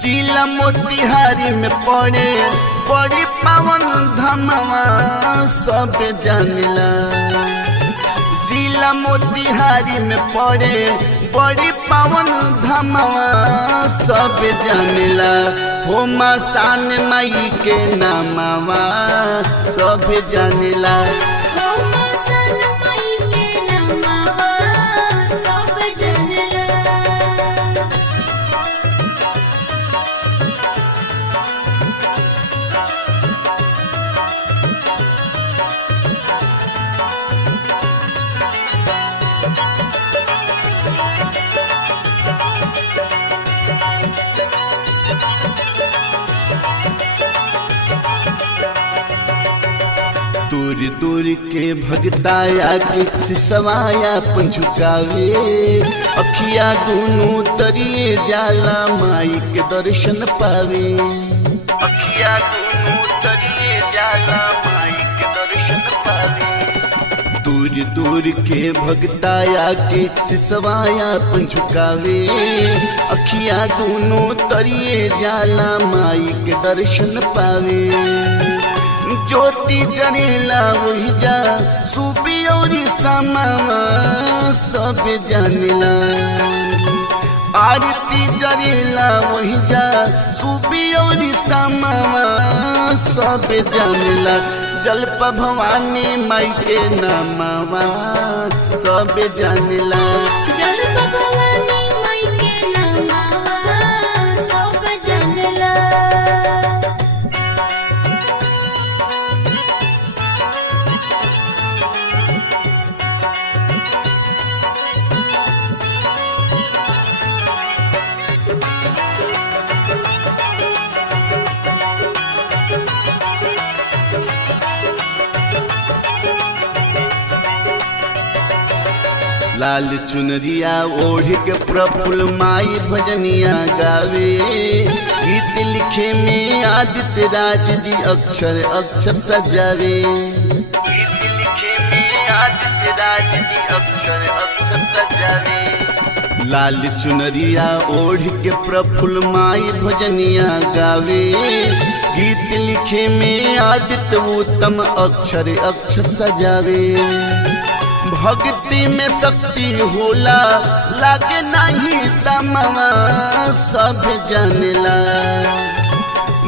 जिला मोतिहारी में पड़े बड़ी पावन धमवा सब जानिला। जिला मोतिहारी में पड़े बड़ी पावन धमवा सब जानिला। हो मसान माई के नामवा सब जानिला। दूर दूर के भगताया के सिसवाया पंझुकावे। अखिया दोनों तरिए जाला माई के दर्शन पावे। अखिया दोनों तरिए जाला माई के दर्शन पावे। दूर दूर के भगताया के सिसवाया पंझुकावे। अखिया दोनों तरिए जाला माई के दर्शन पावे। ज्योति जरेला वही जा सूपी और समावा सब जानिला। आरती जरेला वही जा सूपी और समावा सब जानिला। जलप भवानी माई के नामवा सब जानिला। जलप भवानी माई के नामवा सब जानिला। लाल चुनरिया ओढ़ के प्रफुल्ल माई भजनिया गावे। गीत लिखे में आदित्य राज जी अक्षर अक्षर सजावे। गीत लिखे में आदित्य राज जी अक्षर अक्षर सजावे। लाल चुनरिया ओढ़ के प्रफुल्ल माई भजनिया गावे। गीत लिखे में आदित्य उत्तम अक्षर अक्षर सजावे। भक्ति में शक्ति होला लागे नहीं तमवा सब जानिला।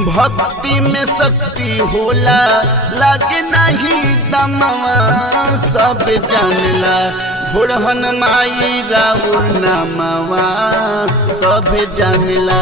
भक्ति में शक्ति होला लागे नहीं तमवा सब जानिला। भोरहन माई राउर नामवा सब जानिला।